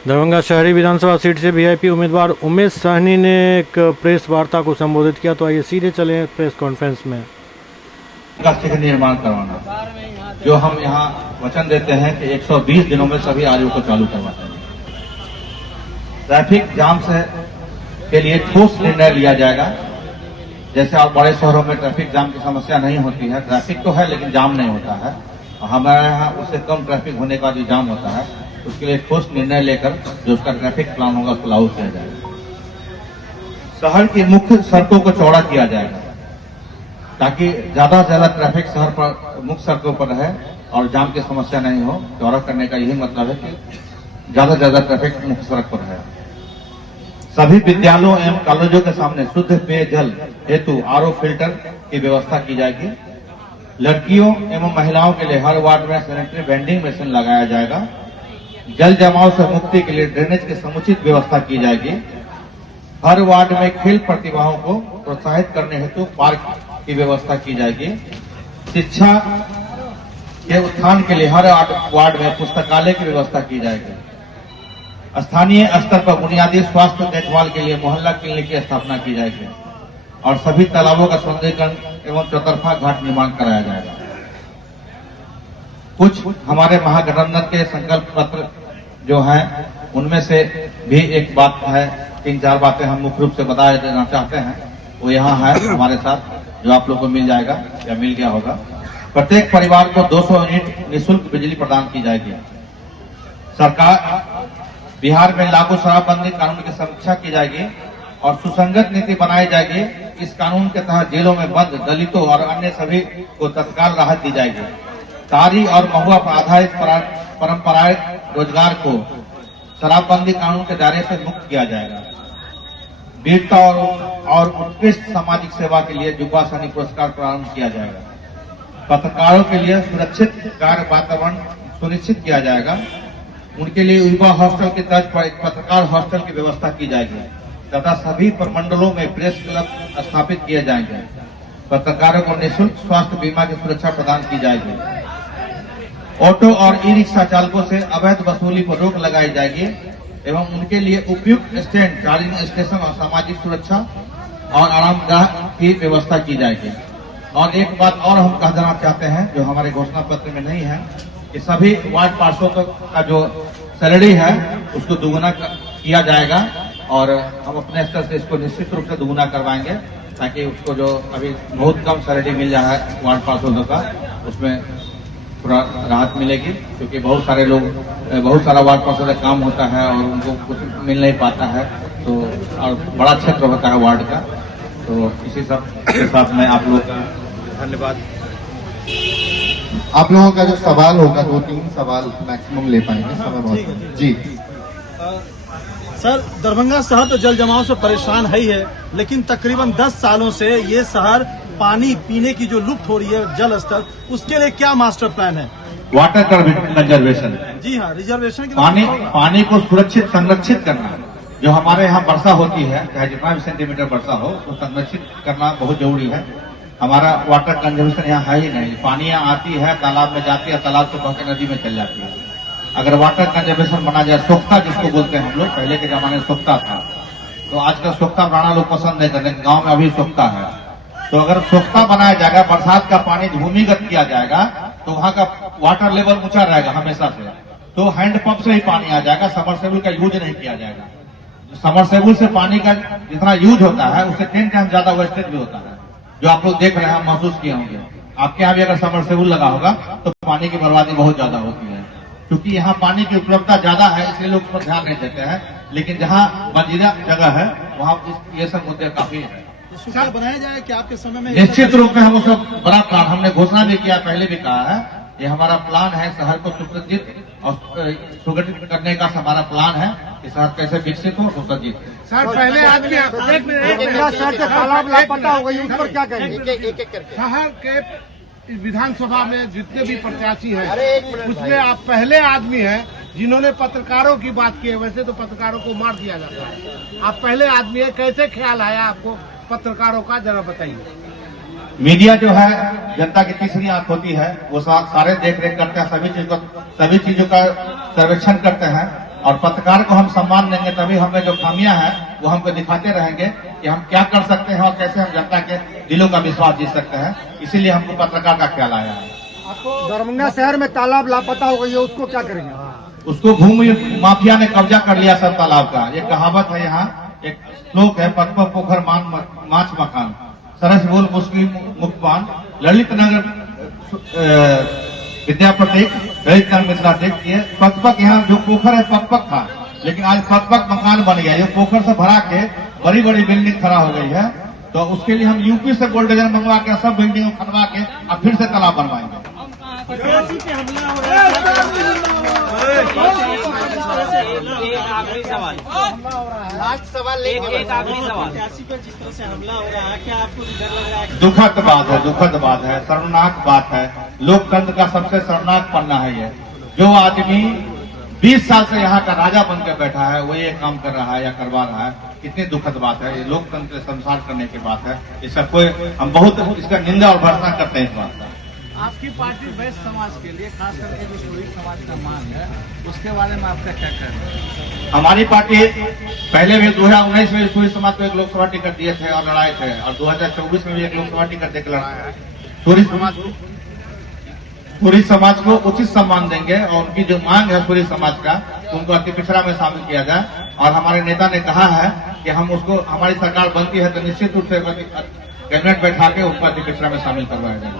दरभंगा शहरी विधानसभा सीट से वीआईपी उम्मीदवार उमेश सहनी ने एक प्रेस वार्ता को संबोधित किया। तो आइए सीधे चले प्रेस कॉन्फ्रेंस में। का निर्माण करवाना, जो हम यहाँ वचन देते हैं कि 120 दिनों में सभी आर्यों को चालू करवाते हैं। ट्रैफिक जाम से के लिए ठोस निर्णय लिया जाएगा। जैसे आप बड़े शहरों में ट्रैफिक जाम की समस्या नहीं होती है, ट्रैफिक तो है लेकिन जाम नहीं होता है। हमारे यहाँ उससे कम ट्रैफिक होने का जो जाम होता है, उसके लिए ठोस निर्णय लेकर जो उसका ट्रैफिक प्लान होगा उसको लागू किया जाएगा। शहर की मुख्य सड़कों को चौड़ा किया जाएगा ताकि ज्यादा से ज्यादा ट्रैफिक शहर पर मुख्य सड़कों पर रहे और जाम की समस्या नहीं हो। चौड़ा करने का यही मतलब है कि ज्यादा से ज्यादा ट्रैफिक मुख्य सड़क पर रहे। सभी विद्यालयों एवं कॉलेजों के सामने शुद्ध पेयजल हेतु आरओ फिल्टर की व्यवस्था की जाएगी। लड़कियों एवं महिलाओं के लिए हर वार्ड में सैनिटरी वेंडिंग मशीन लगाया जाएगा। जल जमाव से मुक्ति के लिए ड्रेनेज की समुचित व्यवस्था की जाएगी। हर वार्ड में खेल प्रतिभाओं को प्रोत्साहित करने हेतु पार्क की व्यवस्था की जाएगी। शिक्षा के उत्थान के लिए हर वार्ड में पुस्तकालय की व्यवस्था की जाएगी। स्थानीय स्तर पर बुनियादी स्वास्थ्य देखभाल के लिए मोहल्ला क्लिनिक की स्थापना की जाएगी और सभी तालाबों का सौंदर्यीकरण एवं चौतरफा घाट निर्माण कराया जाएगा। कुछ हमारे महागठबंधन के संकल्प पत्र जो है उनमें से भी एक बात है, 3-4 बातें हम मुख्य रूप से बता देना चाहते हैं। वो यहाँ है हमारे साथ, जो आप लोग को मिल जाएगा या मिल गया होगा। प्रत्येक परिवार को 200 यूनिट निःशुल्क बिजली प्रदान की जाएगी। सरकार बिहार में लागू शराबबंदी कानून की समीक्षा की जाएगी और सुसंगत नीति बनाई जाएगी। इस कानून के तहत जेलों में बंद दलितों और अन्य सभी को तत्काल राहत दी जाएगी। तारी और महुआ पर आधारित परंपरागत रोजगार को शराबबंदी कानून के दायरे से मुक्त किया जाएगा। वीरता और उत्कृष्ट सामाजिक सेवा के लिए युवा सैनिक पुरस्कार प्रारंभ किया जाएगा। पत्रकारों के लिए सुरक्षित कार्य वातावरण सुनिश्चित किया जाएगा। उनके लिए युवा हॉस्टल की तर्ज पर एक पत्रकार हॉस्टल की व्यवस्था की जाएगी तथा सभी प्रमंडलों में प्रेस क्लब स्थापित किए जाएंगे। पत्रकारों को निःशुल्क स्वास्थ्य बीमा की सुरक्षा प्रदान की जाएगी। ऑटो और ई रिक्शा चालकों से अवैध वसूली पर रोक लगाई जाएगी एवं उनके लिए उपयुक्त स्टैंड, चार्जिंग स्टेशन और सामाजिक सुरक्षा और आरामगाह की व्यवस्था की जाएगी। और एक बात और हम कह देना चाहते हैं जो हमारे घोषणा पत्र में नहीं है, कि सभी वार्ड पार्षदों का जो सैलरी है उसको दुगुना किया जाएगा और हम अपने स्तर से इसको निश्चित रूप से दुगुना करवाएंगे ताकि उसको जो अभी बहुत कम सैलरी मिल रहा है वार्ड पार्षदों का, उसमें थोड़ा राहत मिलेगी। क्योंकि बहुत सारे लोग, बहुत सारा वार्ड पार्षद का काम होता है और उनको कुछ मिल नहीं पाता है, तो और बड़ा क्षेत्र होता है वार्ड का। तो इसी सब के साथ मैं आप लोग का धन्यवाद। आप लोगों का जो सवाल होगा 2-3 सवाल मैक्सिमम ले पाएंगे, समय बहुत जी। सर, दरभंगा शहर तो जल जमाव से परेशान है ही है, लेकिन तकरीबन 10 सालों से ये शहर पानी पीने की जो लुप्त हो रही है जल स्तर, उसके लिए क्या मास्टर प्लान है? वाटर कंजर्वेशन, जी हाँ, रिजर्वेशन की पानी को सुरक्षित संरक्षित करना। जो हमारे यहाँ वर्षा होती है, चाहे जितना भी सेंटीमीटर वर्षा हो, उसको संरक्षित करना बहुत जरूरी है। हमारा वाटर कंजर्वेशन यहाँ है ही नहीं। पानी यहाँ आती है, तालाब में जाती है, तालाब से बह के नदी में चल जाती है। अगर वाटर कंजर्वेशन बना जाए, सोख्ता जिसको बोलते हैं हम लोग, पहले के जमाने में सोख्ता था, तो आजकल सोख्ता बनाना लोग पसंद नहीं करते, गांव में अभी सोख्ता है। तो अगर सोख्ता बनाया जाएगा, बरसात का पानी भूमिगत किया जाएगा, तो वहां का वाटर लेवल ऊंचा रहेगा हमेशा से। तो हैंडपंप से ही पानी आ जाएगा, समरसेबुल का यूज नहीं किया जाएगा। समरसेबुल से पानी का जितना यूज होता है उससे 10 टाइम ज्यादा वेस्टेज भी होता है, जो आप लोग देख रहे हैं, महसूस किए होंगे। आपके यहाँ भी अगर समरसेबुल लगा होगा तो पानी की बर्बादी बहुत ज्यादा होती है। क्योंकि यहाँ पानी की उपलब्धता ज्यादा है, इसलिए लोग उस पर ध्यान नहीं देते हैं। लेकिन जहाँ बंजीरा जगह है वहाँ ये सब मुद्दे काफी है। सुविधा बनाया जाए कि आपके समय में? निश्चित रूप में हम उसका बड़ा प्लान, हमने घोषणा भी किया, पहले भी कहा है, ये हमारा प्लान है। शहर को सुसज्जित और सुगठित करने का हमारा प्लान है कि शहर कैसे विकसित हो, सुसज्जित। सर, पहले आदमी शहर से तालाब लापता हो गई, उस पर क्या कहेंगे? शहर के विधानसभा में जितने भी प्रत्याशी हैं, उसमें आप पहले आदमी हैं जिन्होंने पत्रकारों की बात की है। वैसे तो पत्रकारों को मार दिया जाता है, आप पहले आदमी है। कैसे ख्याल आया आपको पत्रकारों का, जरा बताइए। मीडिया जो है जनता की तीसरी आंख होती है, वो सारे देख रेख करते हैं, सभी चीजों का सर्वेक्षण करते हैं और पत्रकार को हम सम्मान देंगे तभी हमें जो खामियां हैं वो हमको दिखाते रहेंगे कि हम क्या कर सकते हैं और कैसे हम जनता के दिलों का विश्वास जीत सकते हैं। इसीलिए हमको पत्रकार का ख्याल आया है। दरभंगा शहर में तालाब लापता हो गई है, उसको क्या करेंगे? उसको भूमि माफिया ने कब्जा कर लिया सब तालाब का। ये कहावत है, यहाँ एक श्लोक है, पटपा पोखर माछ मकान, सरस बोल मुस्लिम मुखपान, ललित नगर विद्या प्रतीक, ललित नगर मिथिला टेक। ये पकपक, यहाँ जो पोखर है पकपक था, लेकिन आज पकपक मकान बन गया। ये पोखर से भरा के बड़ी बड़ी बिल्डिंग खड़ा हो गई है। तो उसके लिए हम यूपी से बुलडोजर मंगवा के सब बिल्डिंग खनवा के और फिर से तालाब बनवाएंगे। एक आखिरी सवाल, एक आखिरी सवाल, जिस तरह से हमला हो रहा है, क्या आपको डर लग रहा है? दुखद बात है, दुखद बात है, शर्मनाक बात है। लोकतंत्र का सबसे शर्मनाक पन्ना है ये। जो आदमी 20 साल से यहाँ का राजा बनकर बैठा है वो ये काम कर रहा है या करवा रहा है, कितनी दुखद बात है। ये लोकतंत्र संसार करने की बात है। इसका कोई, हम बहुत इसका निंदा और भर्त्सना करते हैं इस बात का। आपकी पार्टी वैश्य समाज के लिए, खास करके जो शूद्र समाज का मांग है, उसके बारे में आपका क्या कहना है? हमारी पार्टी पहले भी 2019 में शूद्र समाज को एक लोकसभा टिकट दिए थे और लड़ाए थे, और 2024 में भी एक लोकसभा टिकट देकर लड़ाया है। शूद्र समाज को उचित सम्मान देंगे और उनकी जो मांग है शूद्र समाज का, उनको अति पिछड़ा में शामिल किया जाए। और हमारे नेता ने कहा है कि हम उसको, हमारी सरकार बनती है तो निश्चित रूप से कैबिनेट बैठा के उनको अति पिछड़ा में शामिल करवाया जाएगा।